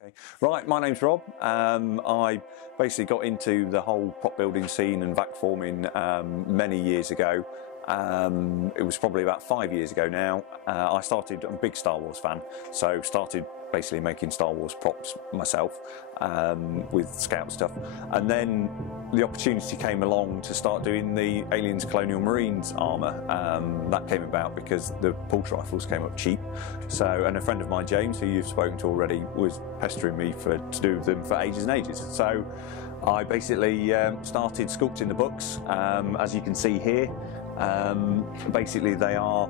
Okay. Right, my name's Rob. I basically got into the whole prop building scene and vac forming many years ago. It was probably about 5 years ago now. I'm a big Star Wars fan, so started basically making Star Wars props myself with Scout stuff. And then the opportunity came along to start doing the Aliens Colonial Marines armour. That came about because the pulse rifles came up cheap. So, and a friend of mine, James, who you've spoken to already, was pestering me to do them for ages and ages. So I basically started sculpting the books, as you can see here. Basically they are,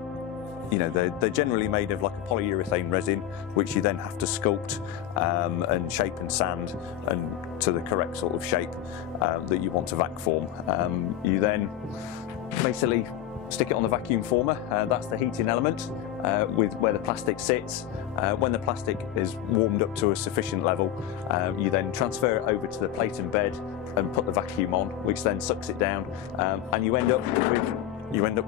they're generally made of like a polyurethane resin, which you then have to sculpt and shape and sand and to the correct sort of shape that you want to vac form. You then basically stick it on the vacuum former. That's the heating element with where the plastic sits. When the plastic is warmed up to a sufficient level, you then transfer it over to the plate and bed and put the vacuum on, which then sucks it down, and you end up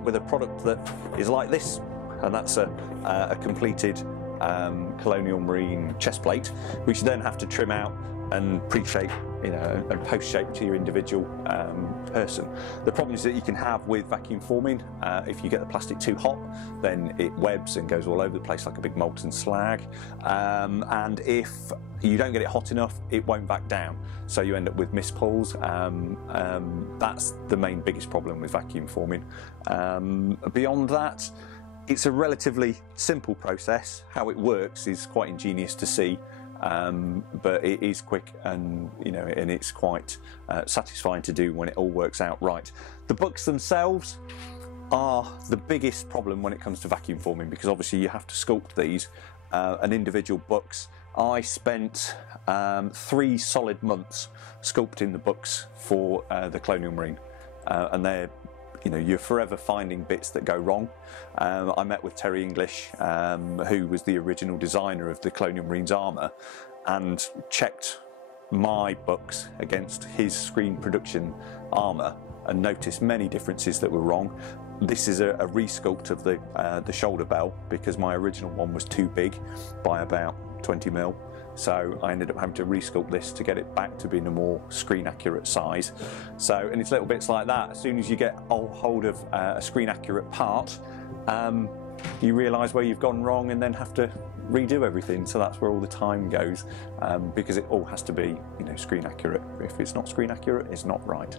with a product that is like this. And that's a completed Colonial Marine chest plate, which you then have to trim out and pre-shape, and post-shape to your individual person. The problems that you can have with vacuum forming, if you get the plastic too hot, then it webs and goes all over the place like a big molten slag. And if you don't get it hot enough, it won't back down. So you end up with mispulls. That's the biggest problem with vacuum forming. Beyond that, it's a relatively simple process. How it works is quite ingenious to see, but it is quick and and it's quite satisfying to do when it all works out right. The books themselves are the biggest problem when it comes to vacuum forming, because obviously you have to sculpt these and individual books. I spent 3 solid months sculpting the books for the Colonial Marine, and they're you're forever finding bits that go wrong. I met with Terry English, who was the original designer of the Colonial Marines armour, and checked my books against his screen production armour and noticed many differences that were wrong. This is a resculpt of the shoulder bell, because my original one was too big by about 20 mil. So I ended up having to resculpt this to get it back to being a more screen accurate size. So, and it's little bits like that. As soon as you get hold of a screen accurate part, you realise where you've gone wrong and then have to redo everything. So that's where all the time goes, because it all has to be screen accurate. If it's not screen accurate, it's not right.